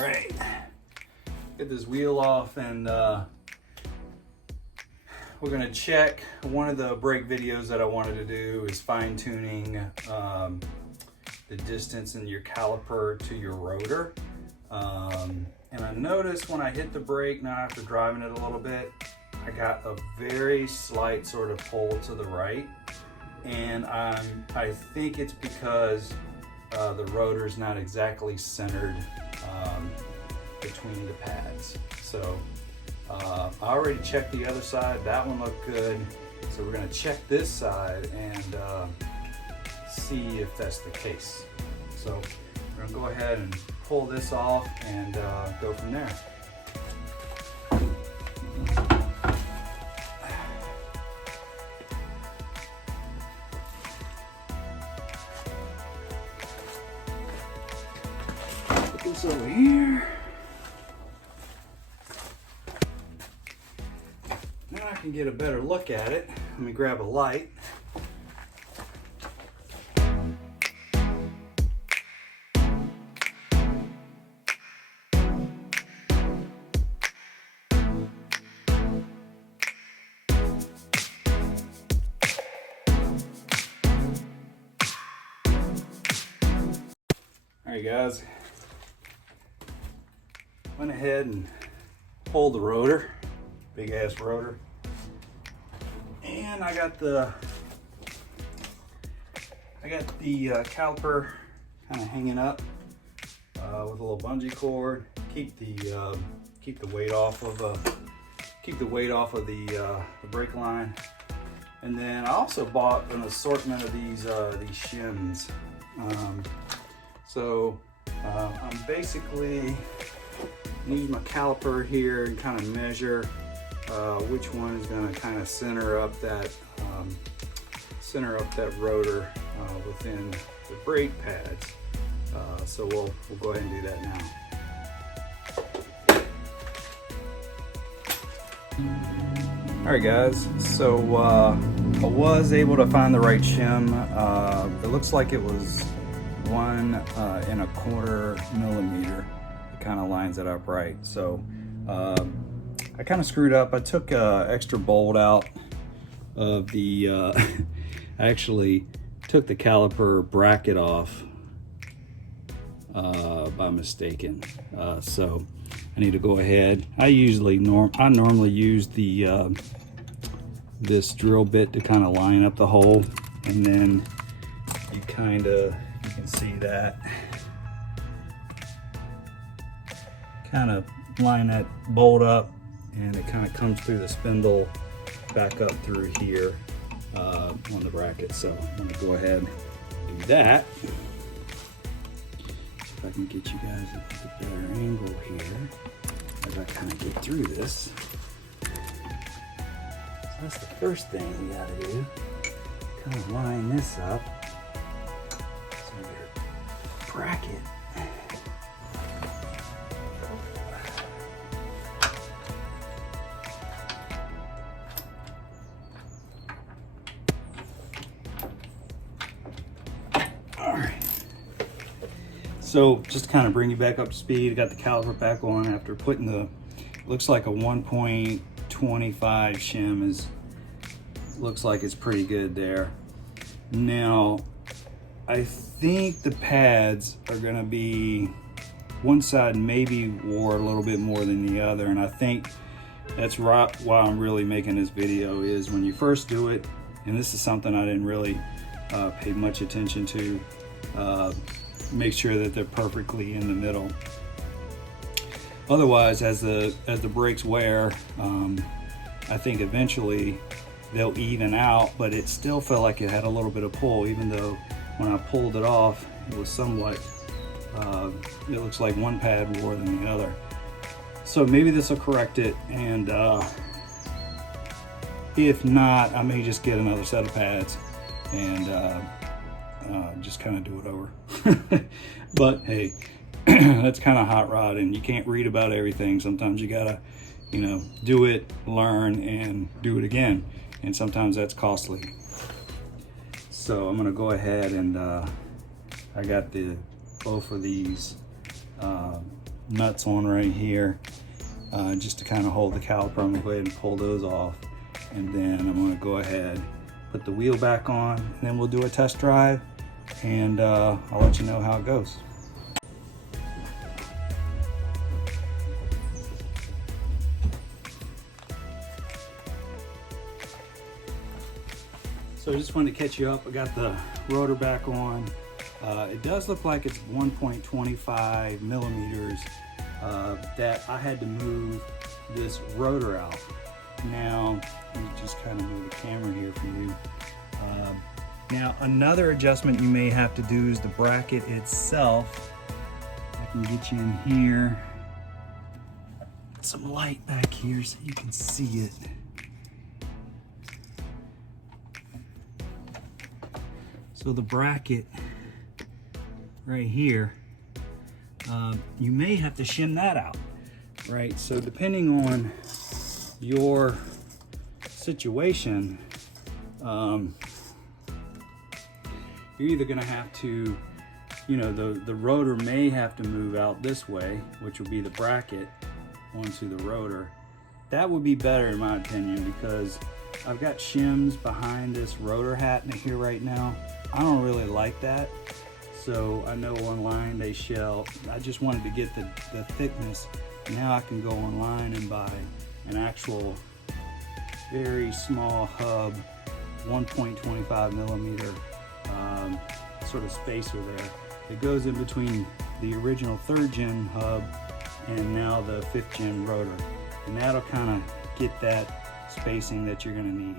right, get this wheel off, and we're gonna check. One of the brake videos that I wanted to do is fine tuning the distance in your caliper to your rotor. And I noticed when I hit the brake, now after driving it a little bit, I got a very slight sort of pull to the right. And I think it's because the rotor is not exactly centered between the pads. So I already checked the other side. That one looked good. So we're gonna check this side and see if that's the case. So we're gonna go ahead and pull this off and go from there. Put this over here. Now I can get a better look at it. Let me grab a light. All right, guys, went ahead and pulled the rotor, big ass rotor, and I got the caliper kind of hanging up with a little bungee cord. Keep the weight off of the brake line. And then I also bought an assortment of these shims. So I'm basically use my caliper here and kind of measure which one is going to kind of center up that rotor within the brake pads. So we'll go ahead and do that now. All right, guys. So I was able to find the right shim. It looks like it was 1¼ millimeter. It kind of lines it up right. So I kind of screwed up. I took extra bolt out of the I actually took the caliper bracket off by mistaken. So I need to go ahead. I normally use the this drill bit to kind of line up the hole, and then you can see that, kind of line that bolt up, and it kind of comes through the spindle back up through here on the bracket. So I'm going to go ahead and do that. If I can get you guys a better angle here as I kind of get through this. So that's the first thing we got to do. Kind of line this up. So your bracket. So just to kind of bring you back up to speed, got the caliper back on after putting looks like a 1.25 shim looks like it's pretty good there. Now, I think the pads are gonna be, one side maybe wore a little bit more than the other, and I think that's right why I'm really making this video, is when you first do it, and this is something I didn't really pay much attention to, make sure that they're perfectly in the middle. Otherwise, as the brakes wear, I think eventually they'll even out, but it still felt like it had a little bit of pull, even though when I pulled it off, it was somewhat, it looks like one pad more than the other. So maybe this will correct it, and if not, I may just get another set of pads and just kind of do it over. But hey, that's kind of hot rod, and you can't read about everything. Sometimes you gotta, do it, learn, and do it again, and sometimes that's costly. So I'm gonna go ahead and I got both of these nuts on right here, just to kind of hold the caliper. I'm gonna go ahead and pull those off, and then I'm gonna go ahead, put the wheel back on, and then we'll do a test drive, and I'll let you know how it goes. So I just wanted to catch you up. I got the rotor back on. It does look like it's 1.25 millimeters that I had to move this rotor out. Now, let me just kind of move the camera here for you. Now, another adjustment you may have to do is the bracket itself. I can get you in here. Some light back here so you can see it. So the bracket right here, you may have to shim that out, right? So depending on your situation, you're either gonna have to, you know, the rotor may have to move out this way, which will be the bracket onto the rotor. That would be better in my opinion, because I've got shims behind this rotor hat in here right now. I don't really like that. So I know online they shell, I just wanted to get the thickness. Now I can go online and buy an actual very small hub, 1.25 millimeter sort of spacer there. It goes in between the original 3rd gen hub and now the 5th gen rotor. And that'll kind of get that spacing that you're gonna need.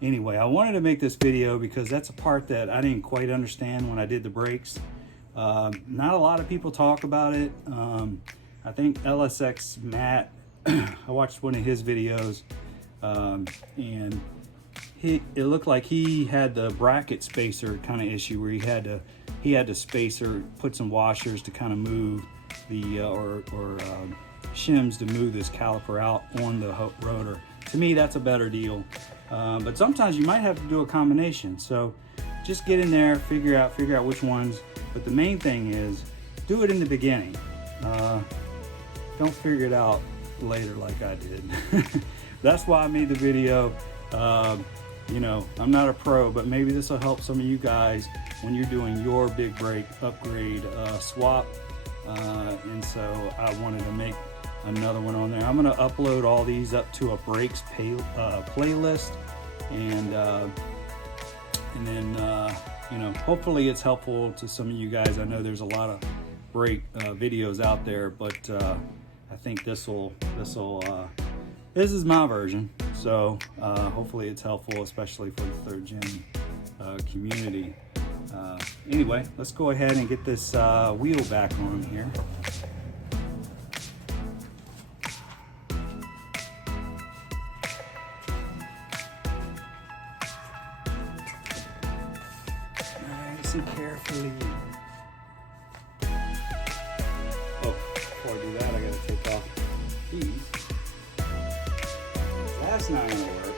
Anyway, I wanted to make this video because that's a part that I didn't quite understand when I did the brakes. Not a lot of people talk about it. I think LSX Matt, I watched one of his videos, and it looked like he had the bracket spacer kind of issue where he had to spacer, put some washers to kind of move the or shims to move this caliper out on the rotor. To me, that's a better deal. But sometimes you might have to do a combination. So just get in there, figure out which ones. But the main thing is do it in the beginning. Don't figure it out later like I did. That's why I made the video. You know, I'm not a pro, but maybe this will help some of you guys when you're doing your big brake upgrade swap. And so I wanted to make another one on there. I'm going to upload all these up to a brakes playlist, and then you know, hopefully it's helpful to some of you guys. I know there's a lot of brake videos out there, but I think this is my version, so hopefully it's helpful, especially for the 3rd gen community. Anyway, let's go ahead and get this wheel back on here. Nice and carefully. Oh, before I do that, I gotta take off these. That's not gonna work.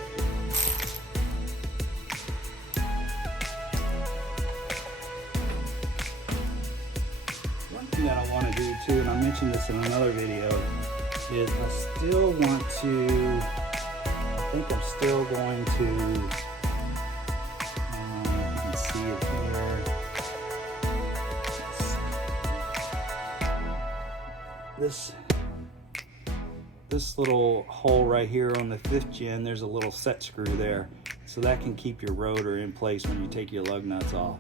One thing that I want to do too, and I mentioned this in another video, is I still want to, I think I'm still going to, you can see it here. This little hole right here on the 5th gen, there's a little set screw there, so that can keep your rotor in place when you take your lug nuts off.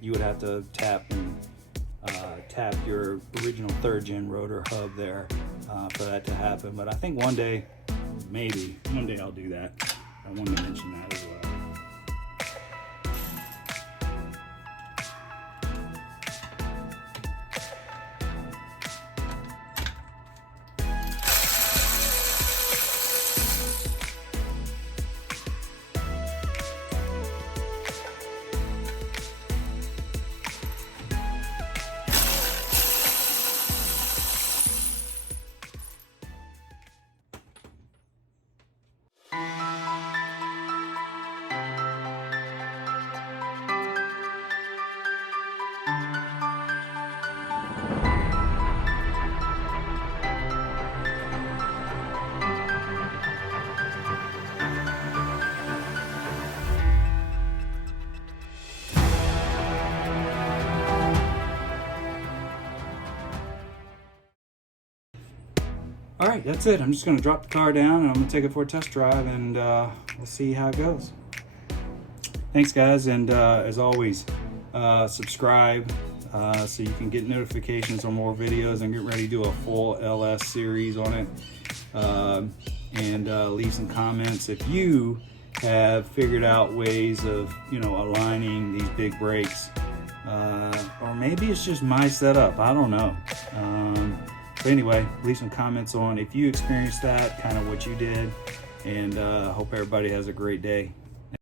You would have to tap your original 3rd gen rotor hub there for that to happen. But I think one day, maybe one day I'll do that. I wanted to mention that as well. All right, that's it. I'm just gonna drop the car down and I'm gonna take it for a test drive, and we'll see how it goes. Thanks guys, and as always, subscribe so you can get notifications on more videos. I'm getting ready to do a full LS series on it. And leave some comments if you have figured out ways of, you know, aligning these big brakes. Or maybe it's just my setup, I don't know. But anyway, leave some comments on if you experienced that, kind of what you did, and hope everybody has a great day.